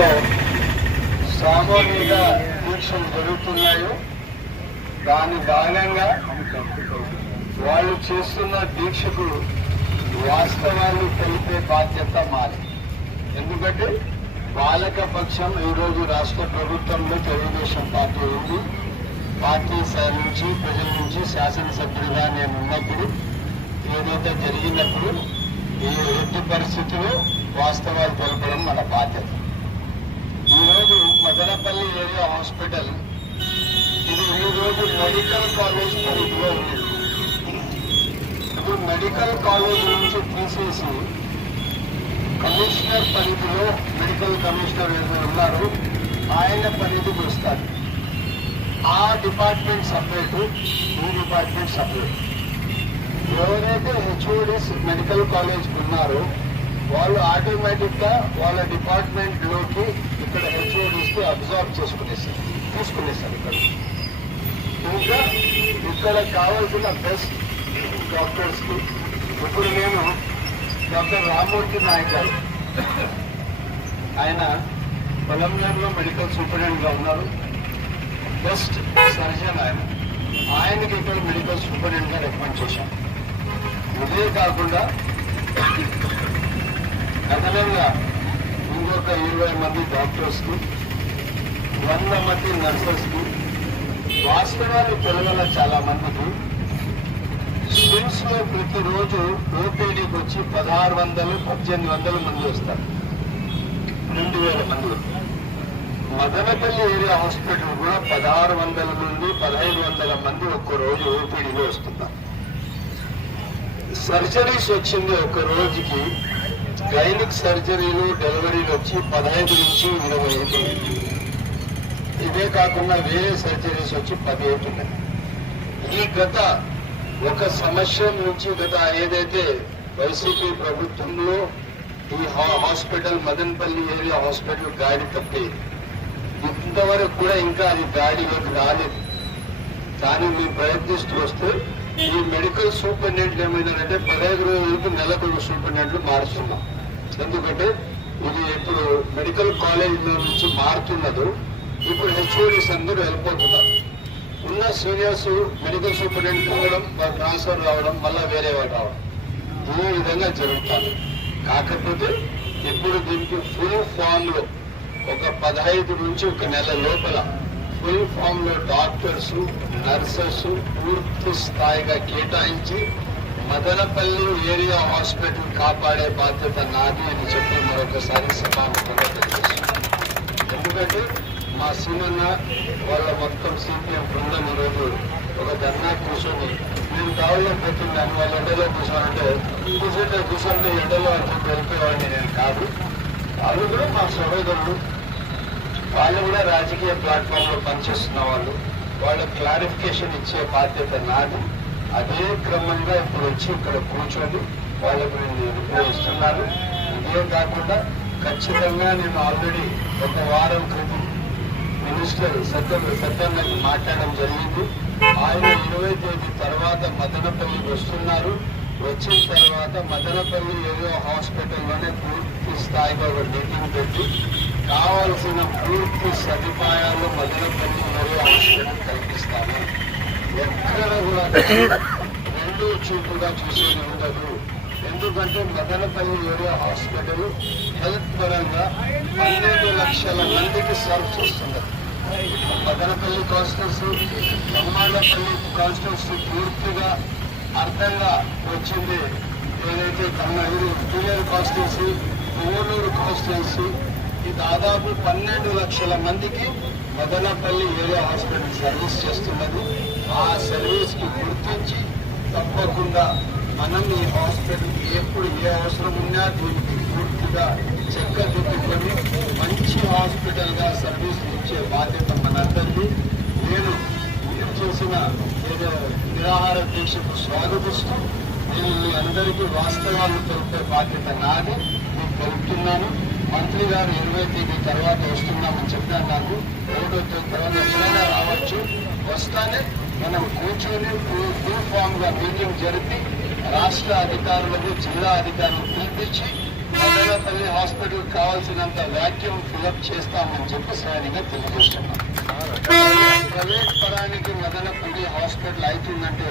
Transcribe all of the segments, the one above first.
రాష్ట్రంలో సామూహిక దీక్షలు జరుగుతున్నాయో దాని భాగంగా వాళ్ళు చేస్తున్న దీక్షకు వాస్తవాలు తెలిపే బాధ్యత మాది. ఎందుకంటే బాలక పక్షం ఈరోజు రాష్ట్ర ప్రభుత్వంలో తెలుగుదేశం పార్టీ ఉంది. పార్టీ స- నుంచి ప్రజల నుంచి శాసనసభ్యుడిగా నేను ఉన్నప్పుడు ఏదైతే జరిగినప్పుడు ఈ ఎట్టి పరిస్థితులు వాస్తవాలు తెలపడం మన బాధ్యత. Madanapalle area hospital. ఇది ఈ రోజు మెడికల్ కాలేజ్ పరిధిలో ఉంది. ఇప్పుడు మెడికల్ కాలేజ్ నుంచి తీసేసి కమిషనర్ పరిధిలో మెడికల్ కమిషనర్ ఎవరు ఉన్నారు ఆయన పరిధికి వస్తారు. ఆ డిపార్ట్మెంట్ సపరేట్ ఈ డిపార్ట్మెంట్ సపరేట్. ఎవరైతే హెచ్ఓడిస్ మెడికల్ కాలేజ్ ఉన్నారో వాళ్ళు ఆటోమేటిక్గా వాళ్ళ డిపార్ట్మెంట్లోకి ఇక్కడ హెచ్ఓడిస్కి అబ్జర్వ్ చేసుకునేసారు తీసుకునేసారు ఇక్కడ. ఇంకా ఇక్కడ కావాల్సిన బెస్ట్ డాక్టర్స్కి ఇప్పుడు నేను డాక్టర్ రామ్మూర్తి నాయక్ గారు. ఆయన పొలంలో మెడికల్ సూపరింటెండెంట్గా ఉన్నారు. బెస్ట్ సర్జన్ ఆయన. ఆయనకి ఇక్కడ మెడికల్ సూపరింటెండెంట్గా రికమెండ్ చేశాం ఇదే కాకుండా అదనంగా ఇంకొక ఇరవై మంది డాక్టర్స్కి వంద మంది నర్సెస్కి వాస్తవాలు తెలగల చాలా మందికి. స్విమ్స్లో ప్రతిరోజు ఓపీడీకి వచ్చి పదహారు వందలు పద్దెనిమిది వందల మంది వస్తారు. రెండు వేల మంది. మదనపల్లి ఏరియా హాస్పిటల్ కూడా పదహారు వందల నుండి పదహైదు వందల మంది ఒక్క రోజు ఓపీడీలో వస్తున్నారు. సర్జరీస్ వచ్చింది ఒక రోజుకి గైనిక్ సర్జరీలు డెలివరీలు వచ్చి పదహైదు నుంచి ఇరవై ఐదు. ఇదే కాకుండా వేరే సర్జరీస్ వచ్చి పదిహేడు ఉన్నాయి. ఈ గత ఒక సంవత్సరం నుంచి గత ఏదైతే వైసీపీ ప్రభుత్వంలో ఈ హా- హాస్పిటల్ మదనపల్లి ఏరియా హాస్పిటల్ గాడి తప్పి ఇంతవరకు కూడా ఇంకా అది గాడిలోకి రాలేదు. కానీ మేము ప్రయత్నిస్తూ వస్తే ఈ మెడికల్ సూపరింటెండెంట్ ఏమైందంటే పదహైదు రోజులకు నెలకు సూపరింటెండెంట్లు మారుస్తున్నాం. ఎందుకంటే ఇది ఇప్పుడు మెడికల్ కాలేజ్ నుంచి మారుతున్నదు. ఇప్పుడు హెచ్ఓడిస్ అందరూ వెళ్ళిపోతున్నారు. ఉన్న సీనియర్స్ మెడికల్ సూపరింటెండెంట్ పోవడం ట్రాన్స్ఫర్ రావడం మళ్ళీ వేరే వాడు రావడం. ఈ విధంగా జరుగుతుంది. కాకపోతే ఇప్పుడు దీనికి ఫుల్ ఫామ్లో ఒక పదహైదు నుంచి ఒక నెల లోపల ఫుల్ ఫామ్లో డాక్టర్స్ నర్సెస్ పూర్తి స్థాయిగా కేటాయించి మదనపల్లి ఏరియా హాస్పిటల్ కాపాడే బాధ్యత నాది అని చెప్పి మరొకసారి సభాముఖంగా తెలియజేస్తున్నాను. ఎందుకంటే మా సీనన్న వాళ్ళ మొత్తం సిపిఎం బృందం ఈరోజు ఒక ధర్నా కూర్చొని నేను కావులో పోతున్నాను వాళ్ళ ఎండలో కూర్చోనంటే కూర్చుంటే కూర్చుంటే ఎండలో అని చెప్పి వెళ్ళిపోయేవాడిని నేను కాదు. వాళ్ళు కూడా మా సహోదరుడు వాళ్ళు కూడా రాజకీయ ప్లాట్ఫామ్లో పనిచేస్తున్న వాళ్ళు వాళ్ళ క్లారిఫికేషన్ ఇచ్చే బాధ్యత నాది. అదే క్రమంగా ఇప్పుడు వచ్చి ఇక్కడ కూర్చొని వాళ్ళకు నేను రిప్లై ఇస్తున్నాను. ఇదే కాకుండా ఖచ్చితంగా నేను ఆల్రెడీ ఒక వారం క్రితం మినిస్టర్ సత్యం సత్యన్నకి మాట్లాడడం జరిగింది. ఆయన ఇరవై తేదీ తర్వాత మదనపల్లి వస్తున్నారు. వచ్చిన తర్వాత మదనపల్లి ఏదో హాస్పిటల్లోనే పూర్తి స్థాయిగా ఒక మీటింగ్ పెట్టి కావాల్సిన పూర్తి సదుపాయాలు మదనపల్లి పెట్టుకునే హాస్పిటల్ కల్పిస్తాను ఎక్కడ కూడా రెండు చూపుగా చూసేది ఉండదు. ఎందుకంటే మదనపల్లి ఏరియా హాస్పిటల్ హెల్త్ పరంగా పన్నెండు లక్షల మందికి సర్వ్ చేస్తున్నారు మదనపల్లి కాన్స్టిట్యూన్సీ బ్రహ్మాండపల్లి కాన్స్టిట్యూన్సీ పూర్తిగా అర్థంగా వచ్చింది. ఏదైతే కన్నూరు పిల్లల కాన్స్టిట్యూన్సీ కోనూరు కాన్స్టిట్యూన్సీ ఈ దాదాపు పన్నెండు లక్షల మందికి మదనపల్లి ఏరియా హాస్పిటల్ సర్వీస్ చేస్తున్నది. ఆ సర్వీస్కి గుర్తించి తప్పకుండా మనం ఈ హాస్పిటల్ ఎప్పుడు ఏ అవసరం ఉన్నా దీనికి పూర్తిగా చక్కదిద్దుకొని మంచి హాస్పిటల్గా సర్వీస్ ఇచ్చే బాధ్యత మనందరిది. నేను మీరు చేసిన ఏదో నిరాహార దీక్షకు స్వాగతిస్తూ నేను మీ అందరికీ వాస్తవాలు తెలిపే బాధ్యత నాది. మీకు తెలుపుతున్నాను. మంత్రి గారు ఇరవై తేదీ తర్వాత వస్తున్నామని చెప్పారు నాకు. ఒకటో తేదీ తర్వాత ఎప్పుడైనా రావచ్చు. వస్తానే మనం కూర్చొని ఫుల్ ఫామ్గా మీటింగ్ జరిపి రాష్ట్ర అధికారులకు జిల్లా అధికారులకు పిలిపించి మదనపల్లి హాస్పిటల్ కావాల్సినంత వ్యాక్యూమ్ ఫిలప్ చేస్తామని చెప్పి శ్రేణిగా తెలియజేస్తున్నాం. ప్రైవేట్ పరానికి మదనపల్లి హాస్పిటల్ అవుతుందంటే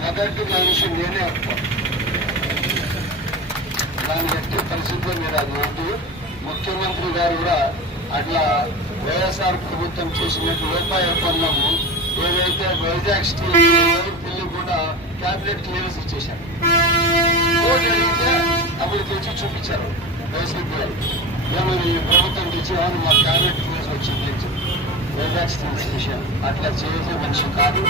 మొదటి మనిషి నేనే ఒప్పుకో దాన్ని ఎట్టి పరిస్థితుల్లో మీరు అది ముఖ్యమంత్రి గారు కూడా అట్లా వైఎస్ఆర్ ప్రభుత్వం చేసినట్టు రూపాయి ఒప్పందము ఏదైతే వైజాగ్ స్టీల్ కూడా క్యాబినెట్ క్లియరెన్స్ ఇచ్చేశారు. కోర్టు అడిగితే అప్పుడు తెచ్చి చూపించారు వైసీపీ మేము ఈ ప్రభుత్వం తెచ్చేవాళ్ళు మా క్యాబినెట్ క్లియరెన్స్ వచ్చింది వైజాగ్ స్టీల్స్ విషయం అట్లా చేసే మనిషి కాదు.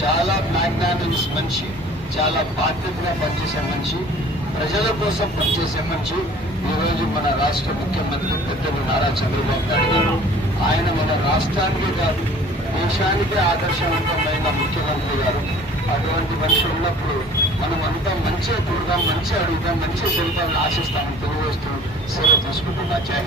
చాలా మ్యాగ్నానిమస్ మనిషి చాలా బాధ్యతగా పనిచేసే మనిషి. ప్రజల కోసం పనిచేసే మనిషి ఈరోజు మన రాష్ట్ర ముఖ్యమంత్రి పెద్దలు నారా చంద్రబాబు నాయుడు గారు ఆయన మన రాష్ట్రానికి కాదు దేశానికి ఆదర్శవంతమైన ముఖ్యమంత్రి గారు. అటువంటి మనిషి ఉన్నప్పుడు మనం అంతా మంచిగా చూడదాం మంచి అడుగుదాం మంచి చెబుతామని ఆశిస్తామని తెలియజేస్తూ సేవ తీసుకుంటున్నా. జై